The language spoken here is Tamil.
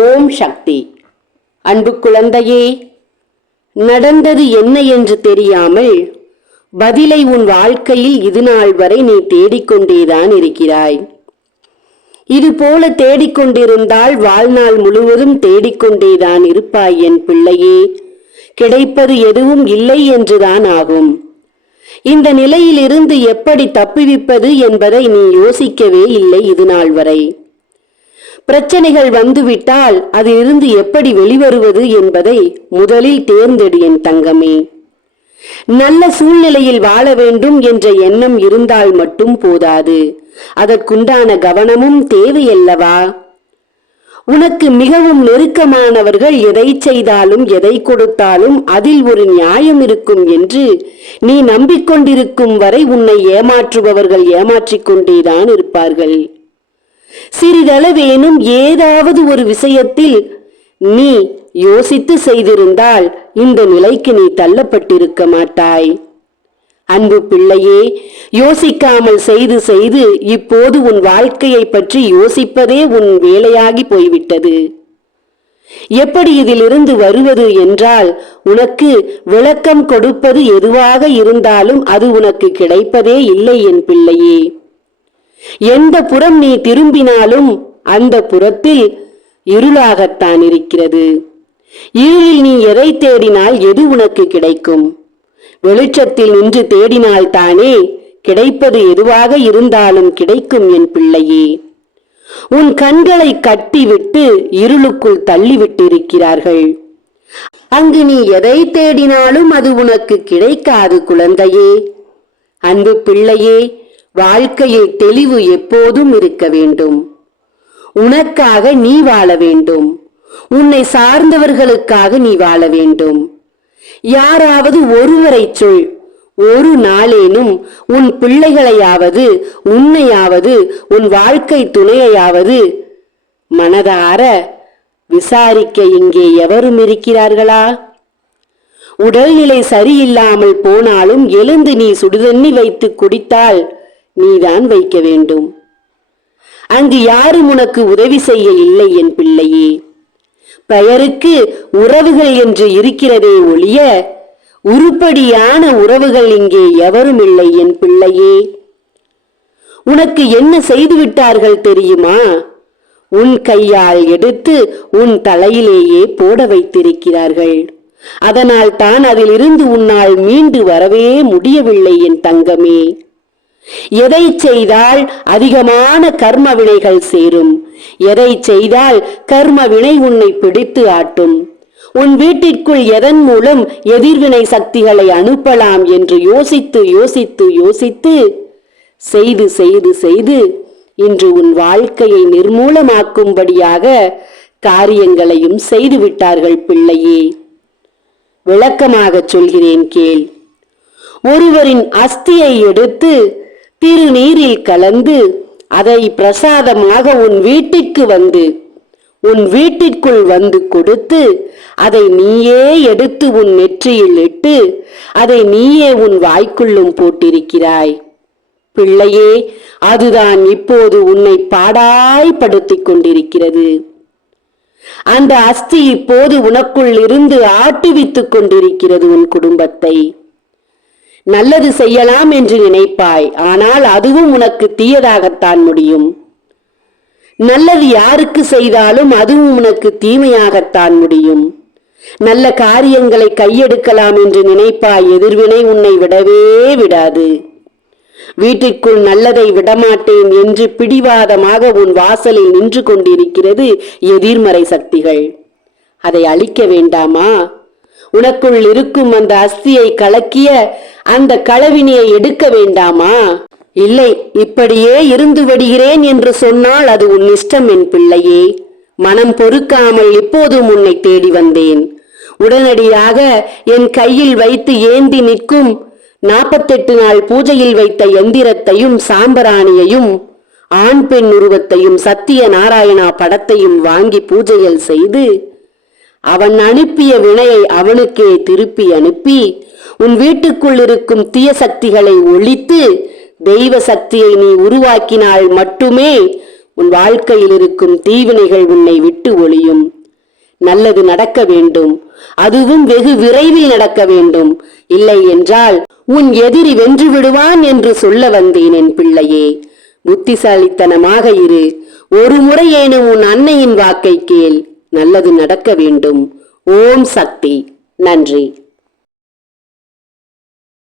ஓம் சக்தி. அன்பு குழந்தையே, நடந்தது என்ன என்று தெரியாமல் பதிலை உன் வாழ்க்கையில் இதுநாள் வரை நீ தேடிக்கொண்டேதான் இருக்கிறாய். இதுபோல தேடிக்கொண்டிருந்தால் வாழ்நாள் முழுவதும் தேடிக்கொண்டேதான் இருப்பாய் என் பிள்ளையே. கிடைப்பது எதுவும் இல்லை என்றுதான் ஆகும். இந்த நிலையிலிருந்து எப்படி தப்புவிப்பது என்பதை நீ யோசிக்கவே இல்லை இதுநாள் வரை. பிரச்சனைகள் வந்துவிட்டால் அதிலிருந்து எப்படி வெளிவருவது என்பதை முதலில் தேர்ந்தெடு என் தங்கமே. நல்ல சூழ்நிலையில் வாழ வேண்டும் என்ற எண்ணம் இருந்தால் மட்டும் போதாது, அதற்குண்டான கவனமும் தேவையல்லவா? உனக்கு மிகவும் நெருக்கமானவர்கள் எதை செய்தாலும் எதை கொடுத்தாலும் அதில் ஒரு நியாயம் இருக்கும் என்று நீ நம்பிக்கொண்டிருக்கும் வரை உன்னை ஏமாற்றுபவர்கள் ஏமாற்றிக் கொண்டேதான் இருப்பார்கள். சிறிதளவேனும் ஏதாவது ஒரு விஷயத்தில் நீ யோசித்து செய்திருந்தால் இந்த நிலைக்கு நீ தள்ளப்பட்டிருக்க மாட்டாய். அன்பு பிள்ளையே, யோசிக்காமல் செய்து செய்து இப்போது உன் வாழ்க்கையை பற்றி யோசிப்பதே உன் வேலையாகி போய்விட்டது. எப்படி இதிலிருந்து வருவது என்றால், உனக்கு விளக்கம் கொடுப்பது எதுவாக இருந்தாலும் அது உனக்கு கிடைப்பதே இல்லை என் பிள்ளையே. எந்த புறம் நீ திரும்பினாலும் அந்த புறத்தில் இருளாகத்தான் இருக்கிறது. இருளில் நீ எதை தேடினால் எது உனக்கு கிடைக்கும்? வெளிச்சத்தில் நின்று தேடினால் தானே கிடைப்பது எதுவாக இருந்தாலும் கிடைக்கும் என் பிள்ளையே. உன் கண்களை கட்டிவிட்டு இருளுக்குள் தள்ளிவிட்டு இருக்கிறார்கள். அங்கு நீ எதை தேடினாலும் அது உனக்கு கிடைக்காது குழந்தையே. அன்பு பிள்ளையே, வாழ்க்கையில் தெளிவு எப்போதும் இருக்க வேண்டும். உனக்காக நீ வாழ வேண்டும். உன்னை சார்ந்தவர்களுக்காக நீ வாழ வேண்டும். யாராவது ஒருவரை சொல், ஒரு நாளேனும் உன் பிள்ளைகளையாவது உன்னையாவது உன் வாழ்க்கை துணையையாவது மனதார விசாரிக்க இங்கே எவரும் இருக்கிறார்களா? உடல்நிலை சரியில்லாமல் போனாலும் எழுந்து நீ சுடுதண்ணி வைத்து குடித்தால் நீதான் வைக்க வேண்டும். அங்கு யாரும் உனக்கு உதவி செய்ய இல்லை என் பிள்ளையே. பெயருக்கு உறவுகள் என்று இருக்கிறதே ஒழிய உருப்படியான உறவுகள் இங்கே எவரும் இல்லை என் பிள்ளையே. உனக்கு என்ன செய்து விட்டார்கள் தெரியுமா? உன் கையால் எடுத்து உன் தலையிலேயே போட வைத்திருக்கிறார்கள். அதனால் தான் அதிலிருந்து உன்னால் மீண்டு வரவே முடியவில்லை என் தங்கமே. எதை செய்தால் அதிகமான கர்ம வினைகள் சேரும், எதை செய்தால் கர்ம வினை உன்னை பிடித்து ஆட்டும், உன் வீட்டிற்குள் எதன் மூலம் எதிர்வினை சக்திகளை அனுப்பலாம் என்று யோசித்து யோசித்து யோசித்து செய்து செய்து செய்து இன்று உன் வாழ்க்கையை நிர்மூலமாக்கும்படியாக காரியங்களையும் செய்து விட்டார்கள் பிள்ளையே. விளக்கமாக சொல்கிறேன் கேள். ஒருவரின் அஸ்தியை எடுத்து திருநீரில் கலந்து அதை பிரசாதமாக உன் வீட்டிற்கு வந்து உன் வீட்டிற்குள் வந்து கொடுத்து அதை நீயே எடுத்து உன் நெற்றியில் இட்டு அதை நீயே உன் வாய்க்குள்ளும் போட்டிருக்கிறாய். பிள்ளையே, அதுதான் இப்போது உன்னை பாடாய்படுத்திக் கொண்டிருக்கிறது. அந்த அஸ்தி இப்போது உனக்குள் இருந்து ஆட்டுவித்துக் கொண்டிருக்கிறது உன் குடும்பத்தை. நல்லது செய்யலாம் என்று நினைப்பாய், ஆனால் அதுவும் உனக்கு தீயதாகத்தான் முடியும். நல்லது யாருக்கு செய்தாலும் அதுவும் உனக்கு தீமையாகத்தான் முடியும். நல்ல காரியங்களை கையெடுக்கலாம் என்று நினைப்பாய், எதிர்வினை உன்னை விடவே விடாது. வீட்டிற்குள் நல்லதை விடமாட்டேன் என்று பிடிவாதமாக உன் வாசலில் நின்று கொண்டிருக்கிறது எதிர்மறை சக்திகள். அதை அழிக்க வேண்டாமா? உனக்குள் இருக்கும் அந்த அஸ்தியை கலக்கிய அந்த களவினியை எடுக்க வேண்டாமா? இல்லை, இப்படியே இருந்து விடுகிறேன் என்று சொன்னால் அது உன் இஷ்டம் என் பிள்ளையே. மனம் பொறுக்காமல் இப்போதும் உன்னை தேடி வந்தேன். உடனடியாக என் கையில் வைத்து ஏந்தி நிற்கும் 48 நாள் பூஜையில் வைத்த எந்திரத்தையும் சாம்பராணியையும் ஆண் பெண் உருவத்தையும் சத்திய நாராயணா படத்தையும் வாங்கி பூஜைகள் செய்து அவன் அனுப்பிய வினையை அவனுக்கே திருப்பி அனுப்பி உன் வீட்டுக்குள் இருக்கும் தீய சக்திகளை ஒழித்து தெய்வ சக்தியை நீ உருவாக்கினால் மட்டுமே உன் வாழ்க்கையில் இருக்கும் தீவினைகள் உன்னை விட்டு ஒழியும். நல்லது நடக்க வேண்டும். அதுவும் வெகு விரைவில் நடக்க வேண்டும். இல்லை என்றால் உன் எதிரி வென்று விடுவான் என்று சொல்ல வந்தேன் என் பிள்ளையே. புத்திசாலித்தனமாக இரு. ஒரு முறையேனும் உன் அன்னையின் வாக்கை கேள். நல்லது நடக்க வேண்டும். ஓம் சக்தி. நன்றி.